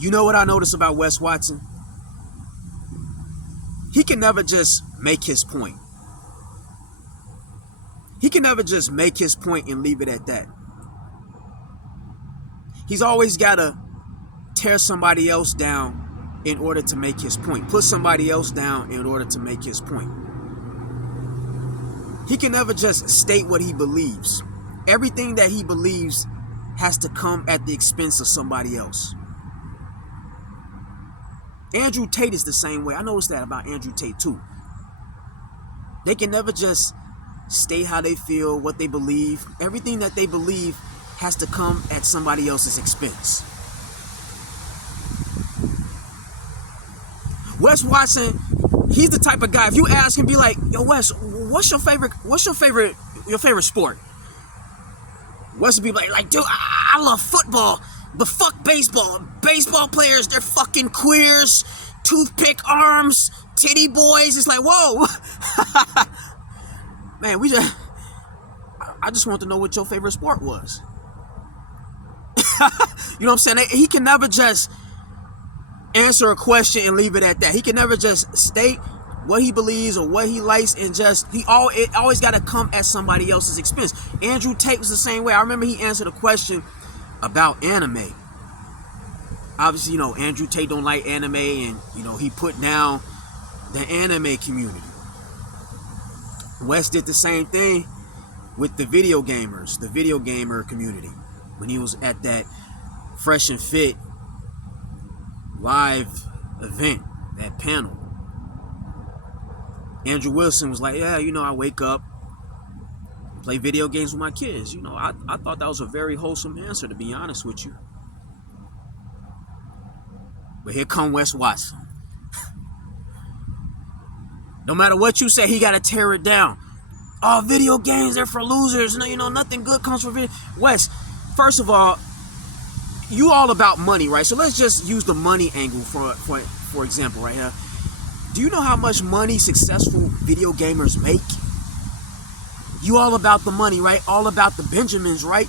You know what I notice about Wes Watson? He can never just make his point. He can never just make his point and leave it at that. He's always got to tear somebody else down in order to make his point. Put somebody else down in order to make his point. He can never just state what he believes. Everything that he believes has to come at the expense of somebody else. Andrew Tate is the same way. I noticed that about Andrew Tate too. They can never just state how they feel, what they believe. Everything that they believe has to come at somebody else's expense. Wes Watson, he's the type of guy, if you ask him, be like, yo, Wes, what's your favorite sport? Wes would be like, dude, I love football, but fuck baseball. Baseball players, they're fucking queers, toothpick arms, titty boys. It's like, whoa. Man, I just want to know what your favorite sport was. You know what I'm saying? He can never just answer a question and leave it at that. He can never just state what he believes or what he likes and just, it always got to come at somebody else's expense. Andrew Tate was the same way. I remember he answered a question about anime. Obviously, Andrew Tate don't like anime, and, he put down the anime community. Wes did the same thing with the video gamers, the video gamer community. When he was at that Fresh and Fit live event, that panel, Andrew Wilson was like, yeah, I wake up, play video games with my kids. I thought that was a very wholesome answer, to be honest with you. But here come Wes Watson. No matter what you say, he got to tear it down. Oh, video games, they're for losers. No, nothing good comes from video. Wes, first of all, you all about money, right? So let's just use the money angle for example right here. Do you know how much money successful video gamers make? You all about the money, right? All about the Benjamins, right?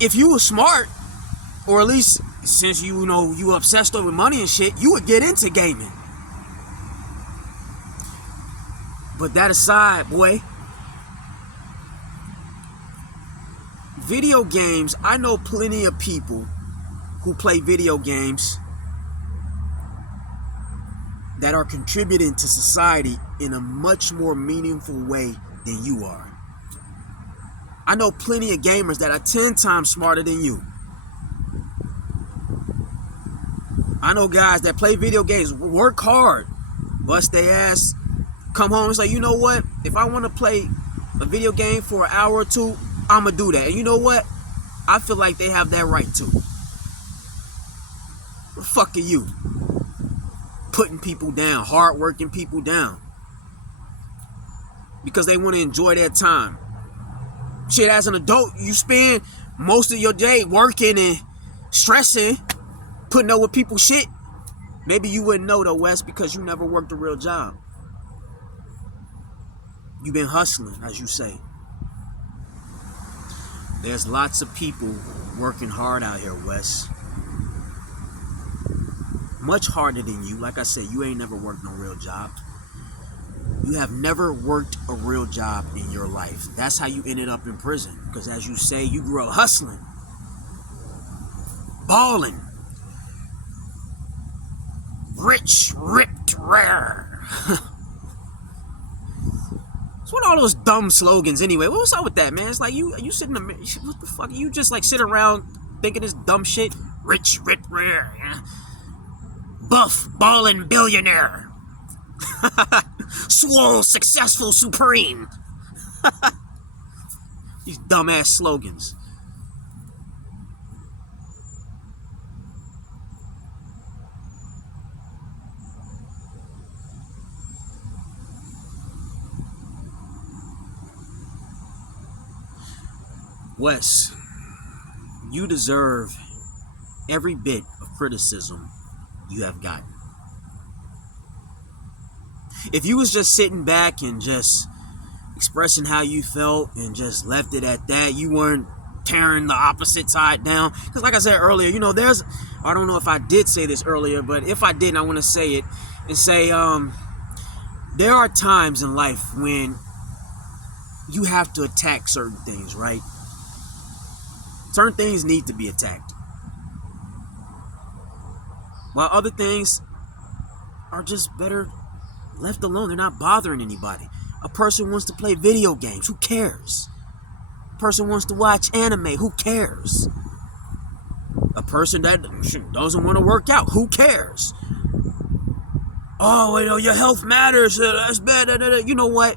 If you were smart, or at least since you obsessed over money and shit, you would get into gaming. But that aside, boy, video games, I know plenty of people who play video games that are contributing to society in a much more meaningful way than you are. I know plenty of gamers that are 10 times smarter than you. I know guys that play video games, work hard, bust their ass, come home and say, you know what? If I want to play a video game for an hour or two, I'm going to do that. And you know what? I feel like they have that right too. What the fuck are you? Putting people down, hard-working people down. Because they want to enjoy their time. Shit, as an adult, you spend most of your day working and stressing, putting up with people's shit. Maybe you wouldn't know though, Wes, because you never worked a real job. You've been hustling, as you say. There's lots of people working hard out here, Wes. Much harder than you. Like I said, you ain't never worked no real job. You have never worked a real job in your life. That's how you ended up in prison. Because as you say, you grew up hustling, balling, rich, ripped, rare. It's one of all those dumb slogans anyway. What's up with that, man? It's like you sitting in the, what the fuck? You just like sit around thinking this dumb shit. Rich, ripped, rare. Yeah? Buff, ballin', billionaire. Swole, successful, supreme. These dumbass slogans. Wes, you deserve every bit of criticism you have gotten. If you was just sitting back and just expressing how you felt and just left it at that, you weren't tearing the opposite side down. Because like I said earlier, you know, I don't know if I did say this earlier, but if I didn't, I want to say it and say, there are times in life when you have to attack certain things, right? Certain things need to be attacked, while other things are just better left alone. They're not bothering anybody. A person wants to play video games. Who cares? A person wants to watch anime. Who cares? A person that doesn't want to work out. Who cares? Oh, you know, your health matters. That's bad. You know what?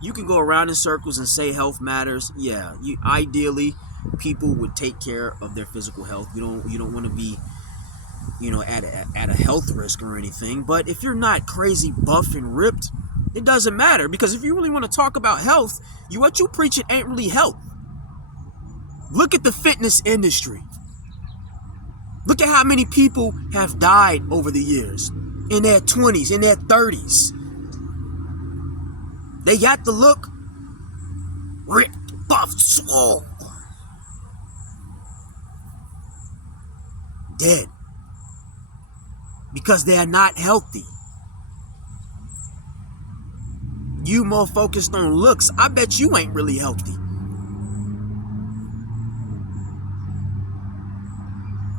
You can go around in circles and say health matters. Yeah, ideally, people would take care of their physical health. You don't want to be, you know, at a health risk or anything. But if you're not crazy buff and ripped, it doesn't matter, because if you really want to talk about health, what you preaching ain't really health. Look at the fitness industry. Look at how many people have died over the years, in their 20s, in their 30s. They got the look, ripped, buff, swole, dead, because they are not healthy. You more focused on looks. I bet you ain't really healthy.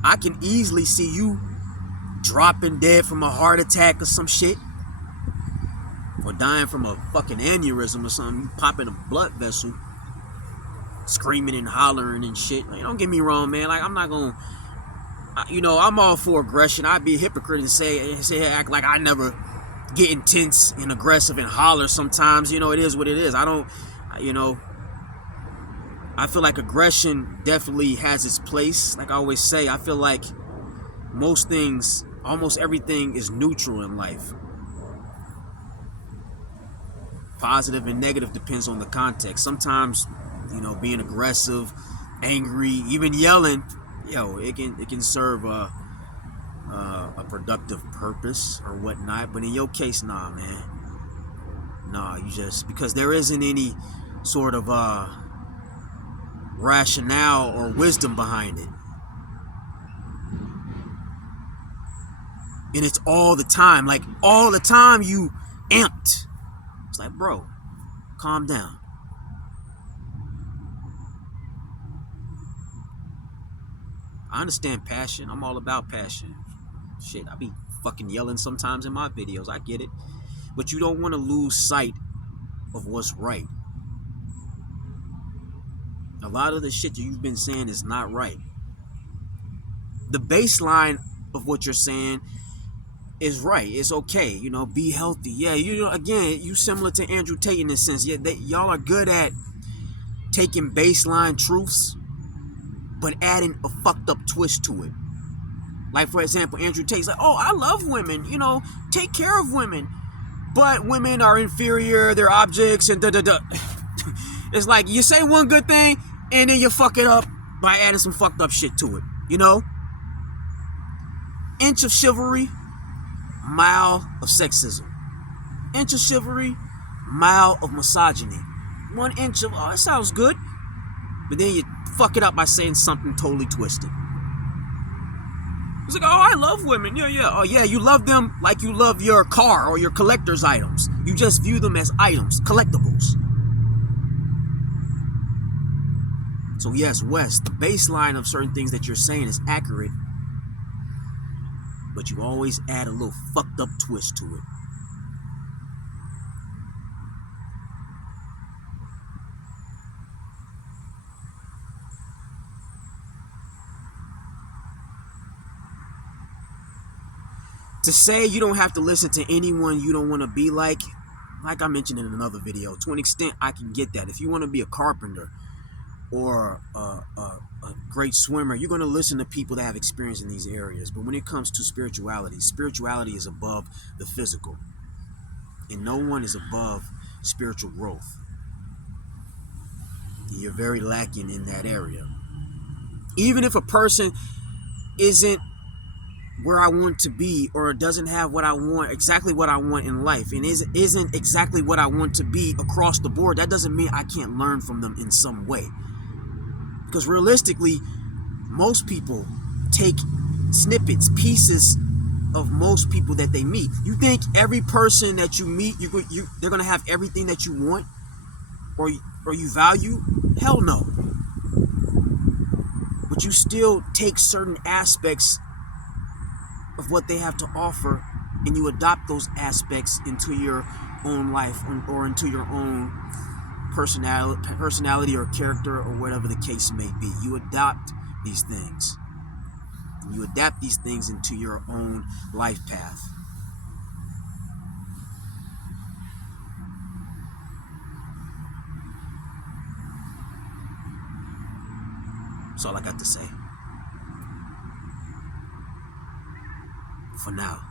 I can easily see you dropping dead from a heart attack or some shit, or dying from a fucking aneurysm or something. You popping a blood vessel, screaming and hollering and shit. Like, don't get me wrong, man. Like, I'm not gonna, you know, I'm all for aggression. I'd be a hypocrite and act like I never get intense and aggressive and holler sometimes. You know, it is what it is. I don't, you know, I feel like aggression definitely has its place. Like I always say, I feel like most things, almost everything is neutral in life. Positive and negative depends on the context. Sometimes, you know, being aggressive, angry, even yelling, it can serve a productive purpose or whatnot. But in your case, nah, man. Nah, you just, because there isn't any sort of rationale or wisdom behind it. And it's all the time. Like, all the time you amped. It's like, bro, calm down. I understand passion. I'm all about passion. Shit, I be fucking yelling sometimes in my videos. I get it. But you don't want to lose sight of what's right. A lot of the shit that you've been saying is not right. The baseline of what you're saying is right. It's okay. You know, be healthy. Yeah, you know, again, you similar to Andrew Tate in this sense. Yeah, y'all are good at taking baseline truths, but adding a fucked up twist to it. Like, for example, Andrew Tate's like, oh, I love women, you know, take care of women, but women are inferior, they're objects, and da-da-da. It's like, you say one good thing, and then you fuck it up by adding some fucked up shit to it, you know? Inch of chivalry, mile of sexism. Inch of chivalry, mile of misogyny. 1 inch of, oh, that sounds good. But then you fuck it up by saying something totally twisted. It's like, oh, I love women. Yeah. Oh, yeah, you love them like you love your car or your collector's items. You just view them as items, collectibles. So yes, Wes, the baseline of certain things that you're saying is accurate, but you always add a little fucked up twist to it. To say you don't have to listen to anyone you don't want to be like I mentioned in another video, to an extent I can get that. If you want to be a carpenter or a great swimmer, you're going to listen to people that have experience in these areas. But when it comes to spirituality is above the physical. And no one is above spiritual growth. You're very lacking in that area. Even if a person isn't where I want to be, or doesn't have what I want, exactly what I want in life, and isn't exactly what I want to be across the board, that doesn't mean I can't learn from them in some way. Because realistically, most people take snippets, pieces of most people that they meet. You think every person that you meet, they're gonna have everything that you want or you value? Hell no. But you still take certain aspects of what they have to offer, and you adopt those aspects into your own life or into your own personality or character or whatever the case may be. You adopt these things. You adapt these things into your own life path. That's all I got to say for now.